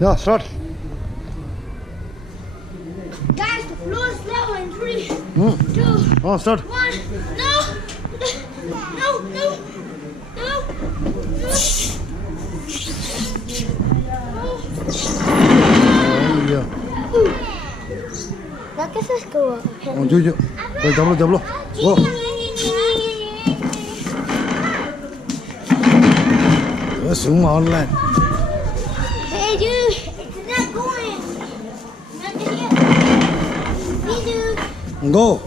Yeah, start. Guys, the floor is level in 3, 2, Oh, start. 1. No! No, no, no, no. Yeah. ¿La que se escucha? Oh, yo. Diablo. Go. That's online. Hey, dude, it's not going. Not yet. Hey, dude. Go.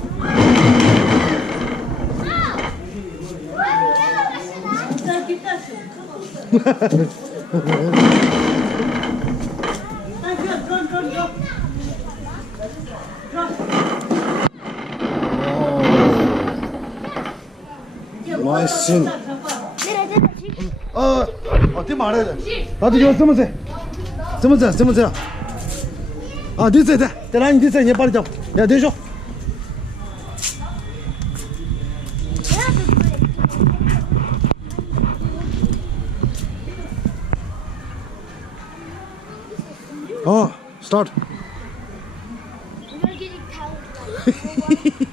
Nice scene. 어떻게 말해야 돼? 나도 이거 쓰면서 아, 니 돼. 나 니 돼. 얘 빨리 잡. 야, 내줘. 스타트. I'm gonna get it counted.